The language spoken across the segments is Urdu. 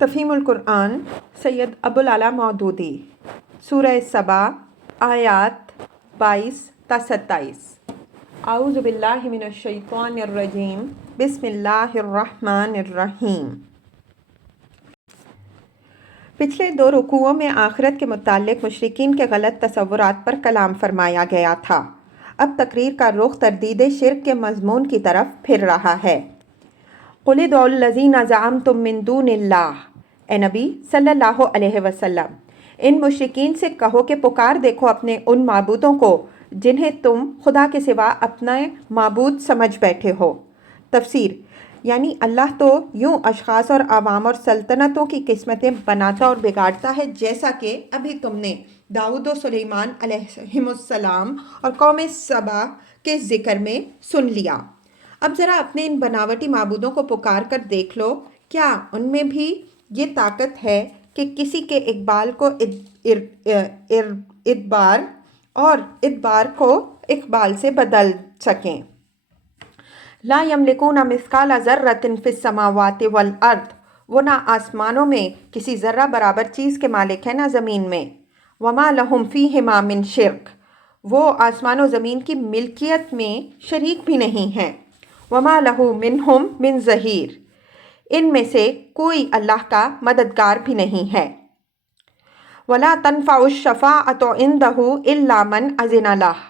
تفہیم القرآن سید ابوالعلا مودودی سورہ سبا آیات 22 تا 27۔ اعوذ باللہ من الشیطان الرجیم بسم اللہ الرحمن الرحیم۔ پچھلے 2 رکوعوں میں آخرت کے متعلق مشرکین کے غلط تصورات پر کلام فرمایا گیا تھا۔ اب تقریر کا رخ تردید شرک کے مضمون کی طرف پھر رہا ہے۔ قُلِ ادْعُوا الَّذِينَ زَعَمْتُم مِّن دُونِ اللَّهِ، اے نبی صلی اللہ علیہ وسلم، ان مشرکین سے کہو کہ پکار دیکھو اپنے ان معبودوں کو جنہیں تم خدا کے سوا اپنا معبود سمجھ بیٹھے ہو۔ تفسیر: یعنی اللہ تو یوں اشخاص اور عوام اور سلطنتوں کی قسمتیں بناتا اور بگاڑتا ہے، جیسا کہ ابھی تم نے داؤد و سلیمان علیہم السلام اور قوم سبا کے ذکر میں سن لیا۔ اب ذرا اپنے ان بناوٹی معبودوں کو پکار کر دیکھ لو، کیا ان میں بھی یہ طاقت ہے کہ کسی کے اقبال کو ادبار اور ادبار کو اقبال سے بدل سکیں؟ لا یملکون مثقال ذرۃ فی السماوات والارض، وہ نہ آسمانوں میں کسی ذرہ برابر چیز کے مالک ہیں نہ زمین میں۔ وما لہم فیہما من شرک، وہ آسمان و زمین کی ملکیت میں شریک بھی نہیں ہیں۔ وما لہ منہم من ظہیر، ان میں سے کوئی اللہ کا مددگار بھی نہیں ہے۔ ولا تنفع الشفاعۃ عندہ الا من اذن لہ،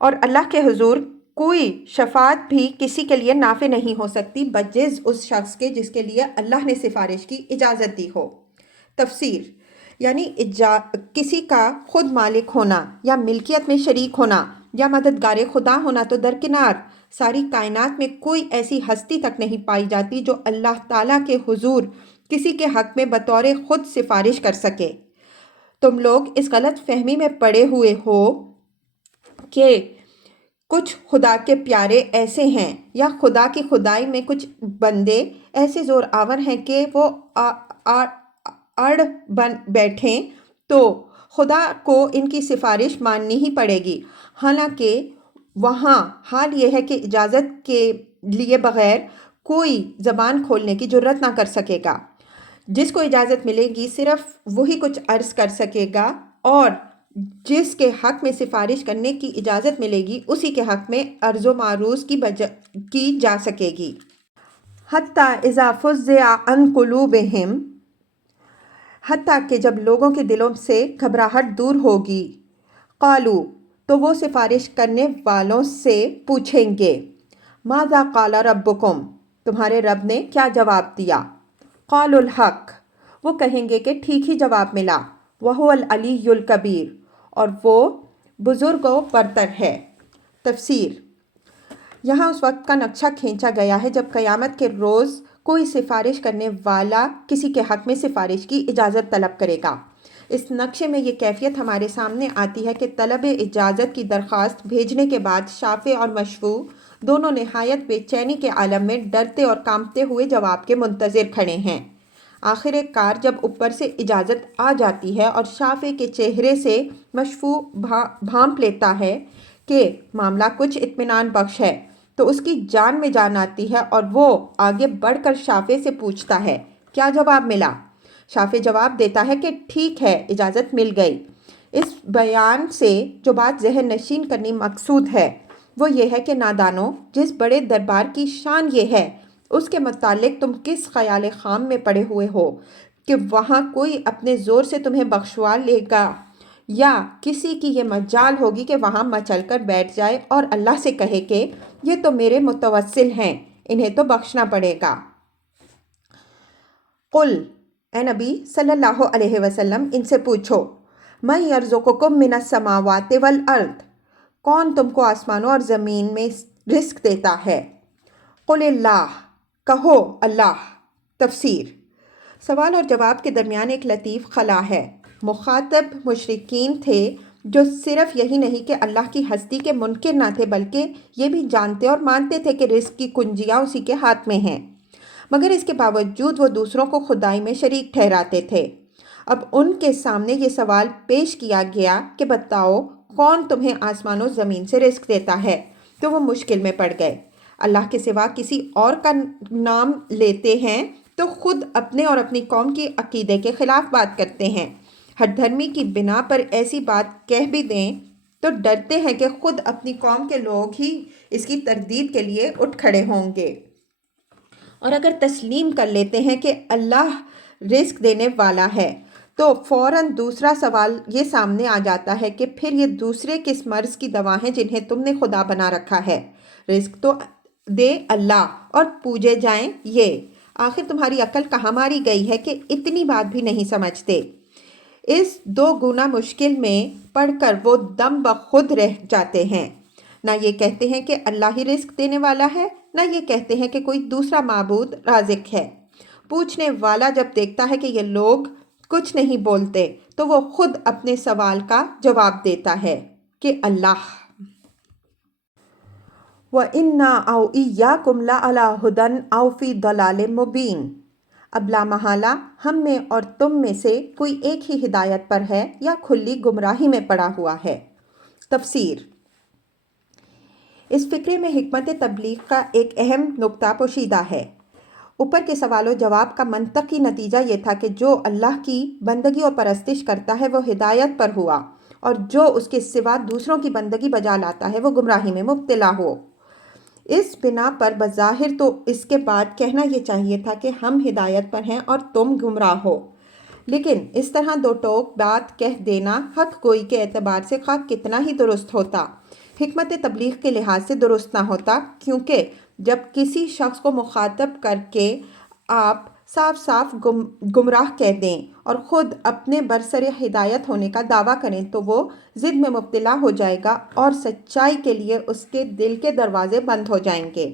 اور اللہ کے حضور کوئی شفاعت بھی کسی کے لیے نافع نہیں ہو سکتی بجز اس شخص کے جس کے لیے اللہ نے سفارش کی اجازت دی ہو۔ تفسیر: یعنی کسی کا خود مالک ہونا یا ملکیت میں شریک ہونا یا مددگار خدا ہونا تو درکنار، ساری کائنات میں کوئی ایسی ہستی تک نہیں پائی جاتی جو اللہ تعالیٰ کے حضور کسی کے حق میں بطور خود سفارش کر سکے۔ تم لوگ اس غلط فہمی میں پڑے ہوئے ہو کہ کچھ خدا کے پیارے ایسے ہیں یا خدا کی خدائی میں کچھ بندے ایسے زور آور ہیں کہ وہ اڑ بن بیٹھیں تو خدا کو ان کی سفارش ماننی ہی پڑے گی، حالانکہ وہاں حال یہ ہے کہ اجازت کے لیے بغیر کوئی زبان کھولنے کی جرات نہ کر سکے گا۔ جس کو اجازت ملے گی صرف وہی کچھ عرض کر سکے گا، اور جس کے حق میں سفارش کرنے کی اجازت ملے گی اسی کے حق میں عرض و معروض کی جا سکے گی۔ حتیٰ اذا فزع عن قلوبہم، حتیٰ کہ جب لوگوں کے دلوں سے گھبراہٹ دور ہوگی، قالوا، تو وہ سفارش کرنے والوں سے پوچھیں گے، ماذا قال ربکم، تمہارے رب نے کیا جواب دیا؟ قالوا الحق، وہ کہیں گے کہ ٹھیک ہی جواب ملا، وہو العلی الکبیر، اور وہ بزرگ و برتر ہے۔ تفسیر: یہاں اس وقت کا نقشہ کھینچا گیا ہے جب قیامت کے روز کوئی سفارش کرنے والا کسی کے حق میں سفارش کی اجازت طلب کرے گا۔ اس نقشے میں یہ کیفیت ہمارے سامنے آتی ہے کہ طلب اجازت کی درخواست بھیجنے کے بعد شافع اور مشفوع دونوں نہایت بے چینی کے عالم میں ڈرتے اور کانپتے ہوئے جواب کے منتظر کھڑے ہیں۔ آخر کار جب اوپر سے اجازت آ جاتی ہے اور شافع کے چہرے سے مشفوع بھانپ لیتا ہے کہ معاملہ کچھ اطمینان بخش ہے، تو اس کی جان میں جان آتی ہے اور وہ آگے بڑھ کر شافع سے پوچھتا ہے، کیا جواب ملا؟ شافع جواب دیتا ہے کہ ٹھیک ہے، اجازت مل گئی۔ اس بیان سے جو بات ذہن نشین کرنی مقصود ہے وہ یہ ہے کہ نادانوں، جس بڑے دربار کی شان یہ ہے، اس کے متعلق تم کس خیال خام میں پڑے ہوئے ہو کہ وہاں کوئی اپنے زور سے تمہیں بخشوا لے گا، یا کسی کی یہ مجال ہوگی کہ وہاں مچل کر بیٹھ جائے اور اللہ سے کہے کہ یہ تو میرے متوسل ہیں، انہیں تو بخشنا پڑے گا۔ قل، اے نبی صلی اللہ علیہ وسلم، ان سے پوچھو، من یرزقکم من السماوات والارض، کون تم کو آسمانوں اور زمین میں رزق دیتا ہے؟ قل اللہ، کہو اللہ۔ تفسیر: سوال اور جواب کے درمیان ایک لطیف خلا ہے۔ مخاطب مشرکین تھے جو صرف یہی نہیں کہ اللہ کی ہستی کے منکر نہ تھے بلکہ یہ بھی جانتے اور مانتے تھے کہ رزق کی کنجیاں اسی کے ہاتھ میں ہیں، مگر اس کے باوجود وہ دوسروں کو خدائی میں شریک ٹھہراتے تھے۔ اب ان کے سامنے یہ سوال پیش کیا گیا کہ بتاؤ کون تمہیں آسمان و زمین سے رزق دیتا ہے، تو وہ مشکل میں پڑ گئے۔ اللہ کے سوا کسی اور کا نام لیتے ہیں تو خود اپنے اور اپنی قوم کے عقیدے کے خلاف بات کرتے ہیں۔ ہر دھرمی کی بنا پر ایسی بات کہہ بھی دیں تو ڈرتے ہیں کہ خود اپنی قوم کے لوگ ہی اس کی تردید کے لیے اٹھ کھڑے ہوں گے، اور اگر تسلیم کر لیتے ہیں کہ اللہ رزق دینے والا ہے تو فوراً دوسرا سوال یہ سامنے آ جاتا ہے کہ پھر یہ دوسرے کس مرض کی دوا ہیں جنہیں تم نے خدا بنا رکھا ہے؟ رزق تو دے اللہ اور پوجے جائیں یہ۔ آخر تمہاری عقل کہاں ماری گئی ہے کہ اتنی بات بھی نہیں سمجھتے؟ اس دو گنا مشکل میں پڑھ کر وہ دم بخود رہ جاتے ہیں۔ نہ یہ کہتے ہیں کہ اللہ ہی رزق دینے والا ہے، نہ یہ کہتے ہیں کہ کوئی دوسرا معبود رازق ہے۔ پوچھنے والا جب دیکھتا ہے کہ یہ لوگ کچھ نہیں بولتے تو وہ خود اپنے سوال کا جواب دیتا ہے کہ اللہ وَإِنَّا أَوْ إِيَّاكُمْ لَعَلَىٰ هُدًى أَوْ فِي ضَلَالٍ مُبِينٍ، اب لا محالہ ہم میں اور تم میں سے کوئی ایک ہی ہدایت پر ہے یا کھلی گمراہی میں پڑا ہوا ہے۔ تفسیر۔ اس فقرے میں حکمت تبلیغ کا ایک اہم نقطہ پوشیدہ ہے۔ اوپر کے سوال و جواب کا منطقی نتیجہ یہ تھا کہ جو اللہ کی بندگی اور پرستش کرتا ہے وہ ہدایت پر ہوا، اور جو اس کے سوا دوسروں کی بندگی بجا لاتا ہے وہ گمراہی میں مبتلا ہو۔ اس بنا پر بظاہر تو اس کے بعد کہنا یہ چاہیے تھا کہ ہم ہدایت پر ہیں اور تم گمراہ ہو، لیکن اس طرح دو ٹوک بات کہہ دینا حق گوئی کے اعتبار سے خواہ کتنا ہی درست ہوتا، حکمت تبلیغ کے لحاظ سے درست نہ ہوتا، کیونکہ جب کسی شخص کو مخاطب کر کے آپ صاف صاف گمراہ کہہ دیں اور خود اپنے برسر ہدایت ہونے کا دعویٰ کریں تو وہ ضد میں مبتلا ہو جائے گا اور سچائی کے لیے اس کے دل کے دروازے بند ہو جائیں گے۔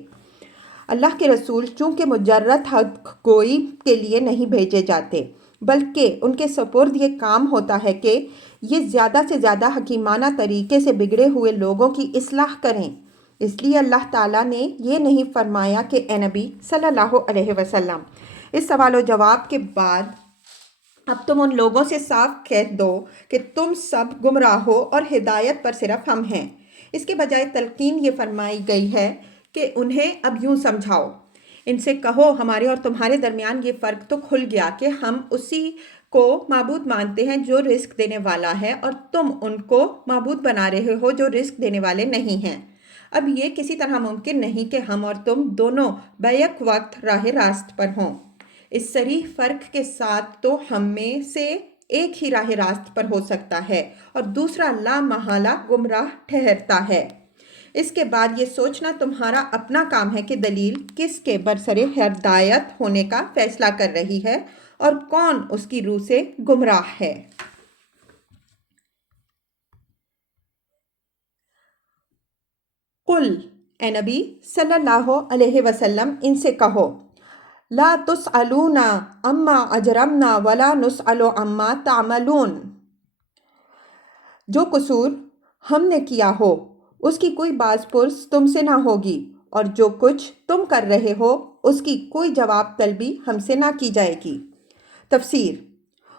اللہ کے رسول چونکہ مجرد حق گوئی کے لیے نہیں بھیجے جاتے، بلکہ ان کے سپرد یہ کام ہوتا ہے کہ یہ زیادہ سے زیادہ حکیمانہ طریقے سے بگڑے ہوئے لوگوں کی اصلاح کریں۔ اس لیے اللہ تعالیٰ نے یہ نہیں فرمایا کہ اے نبی صلی اللہ علیہ وسلم اس سوال و جواب کے بعد اب تم ان لوگوں سے صاف کہہ دو کہ تم سب گمراہ ہو اور ہدایت پر صرف ہم ہیں۔ اس کے بجائے تلقین یہ فرمائی گئی ہے کہ انہیں اب یوں سمجھاؤ، ان سے کہو ہمارے اور تمہارے درمیان یہ فرق تو کھل گیا کہ ہم اسی کو معبود مانتے ہیں جو رزق دینے والا ہے، اور تم ان کو معبود بنا رہے ہو جو رزق دینے والے نہیں ہیں۔ اب یہ کسی طرح ممکن نہیں کہ ہم اور تم دونوں بیک وقت راہ راست پر ہوں۔ اس صریح فرق کے ساتھ تو ہم میں سے ایک ہی راہ راست پر ہو سکتا ہے اور دوسرا لا محالہ گمراہ ٹھہرتا ہے۔ اس کے بعد یہ سوچنا تمہارا اپنا کام ہے کہ دلیل کس کے برسر ہدایت ہونے کا فیصلہ کر رہی ہے اور کون اس کی روح سے گمراہ ہے۔ قل، اے نبی صلی اللہ علیہ وسلم ان سے کہو، لا تسألون عما اجرمنا ولا نسأل عما تعملون، جو قصور ہم نے کیا ہو اس کی کوئی باز پرس تم سے نہ ہوگی، اور جو کچھ تم کر رہے ہو اس کی کوئی جواب طلبی ہم سے نہ کی جائے گی۔ تفسیر۔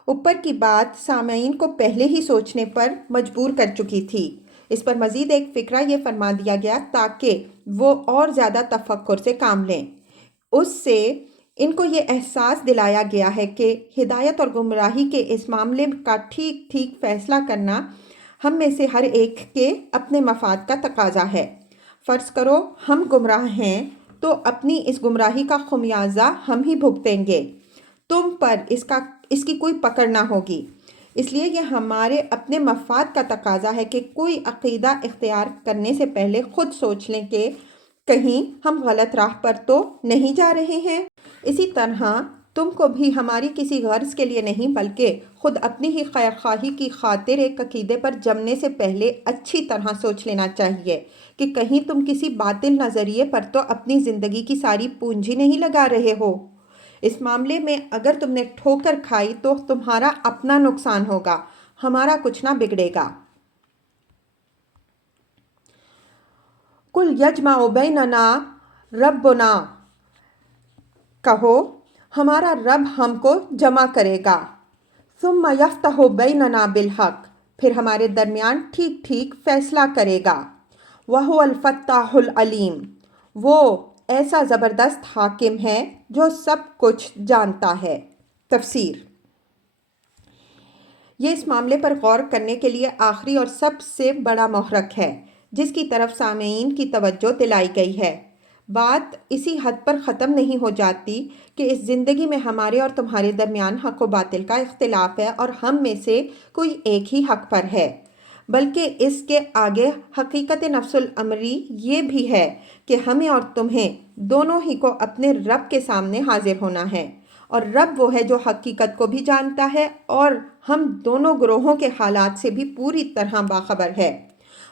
اوپر کی بات سامعین کو پہلے ہی سوچنے پر مجبور کر چکی تھی۔ اس پر مزید ایک فقرہ یہ فرما دیا گیا تاکہ وہ اور زیادہ تفکر سے کام لیں۔ اس سے ان کو یہ احساس دلایا گیا ہے کہ ہدایت اور گمراہی کے اس معاملے کا ٹھیک ٹھیک فیصلہ کرنا ہم میں سے ہر ایک کے اپنے مفاد کا تقاضا ہے۔ فرض کرو ہم گمراہ ہیں تو اپنی اس گمراہی کا خمیازہ ہم ہی بھگتیں گے، تم پر اس کی کوئی پکڑ نہ ہوگی۔ اس لیے یہ ہمارے اپنے مفاد کا تقاضا ہے کہ کوئی عقیدہ اختیار کرنے سے پہلے خود سوچ لیں کہ کہیں ہم غلط راہ پر تو نہیں جا رہے ہیں۔ اسی طرح تم کو بھی ہماری کسی غرض کے لیے نہیں بلکہ خود اپنی ہی خیر خواہی کی خاطر ایک عقیدے پر جمنے سے پہلے اچھی طرح سوچ لینا چاہیے کہ کہیں تم کسی باطل نظریے پر تو اپنی زندگی کی ساری پونجی نہیں لگا رہے ہو۔ اس معاملے میں اگر تم نے ٹھوکر کھائی تو تمہارا اپنا نقصان ہوگا، ہمارا کچھ نہ بگڑے گا۔ قُلْ يَجْمَعُ بَيْنَنَا رَبُّنَا، کہو ہمارا رب ہم کو جمع کرے گا۔ ثُمَّ يَفْتَحُ بَيْنَنَا بِالْحَقِّ، پھر ہمارے درمیان ٹھیک ٹھیک فیصلہ کرے گا۔ وَهُوَ الْفَتَّاحُ الْعَلِيمُ، وہ ایسا زبردست حاکم ہے جو سب کچھ جانتا ہے۔ تفسیر: یہ اس معاملے پر غور کرنے کے لیے آخری اور سب سے بڑا محرک ہے جس کی طرف سامعین کی توجہ دلائی گئی ہے۔ بات اسی حد پر ختم نہیں ہو جاتی کہ اس زندگی میں ہمارے اور تمہارے درمیان حق و باطل کا اختلاف ہے اور ہم میں سے کوئی ایک ہی حق پر ہے، بلکہ اس کے آگے حقیقت نفس الامری یہ بھی ہے کہ ہمیں اور تمہیں دونوں ہی کو اپنے رب کے سامنے حاضر ہونا ہے، اور رب وہ ہے جو حقیقت کو بھی جانتا ہے اور ہم دونوں گروہوں کے حالات سے بھی پوری طرح باخبر ہے۔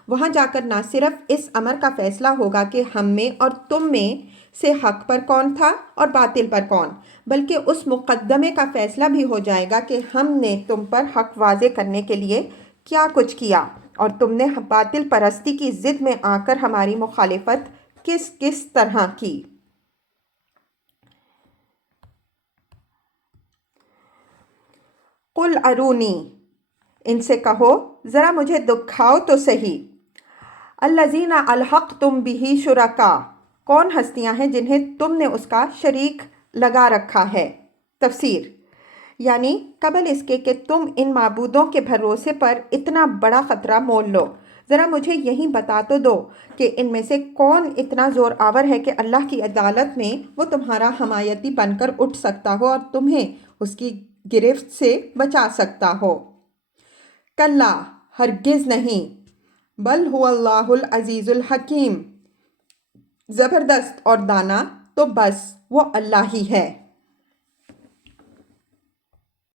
وہاں جا کر نہ صرف اس امر کا فیصلہ ہوگا کہ ہم میں اور تم میں سے حق پر کون تھا اور باطل پر کون، بلکہ اس مقدمے کا فیصلہ بھی ہو جائے گا کہ ہم نے تم پر حق واضح کرنے کے لیے کیا کچھ کیا اور تم نے باطل پرستی کی ضد میں آ کر ہماری مخالفت کس کس طرح کی۔ قل ارونی، ان سے کہو ذرا مجھے دکھاؤ تو صحیح، الذین الحقتم بہ شرکا، کون ہستیاں ہیں جنہیں تم نے اس کا شریک لگا رکھا ہے۔ تفسیر: یعنی قبل اس کے کہ تم ان معبودوں کے بھروسے پر اتنا بڑا خطرہ مول لو، ذرا مجھے یہی بتا تو دو کہ ان میں سے کون اتنا زور آور ہے کہ اللہ کی عدالت میں وہ تمہارا حمایتی بن کر اٹھ سکتا ہو اور تمہیں اس کی گرفت سے بچا سکتا ہو۔ کلا، ہرگز نہیں، بل هو اللہ العزیز الحکیم، زبردست اور دانا تو بس وہ اللہ ہی ہے۔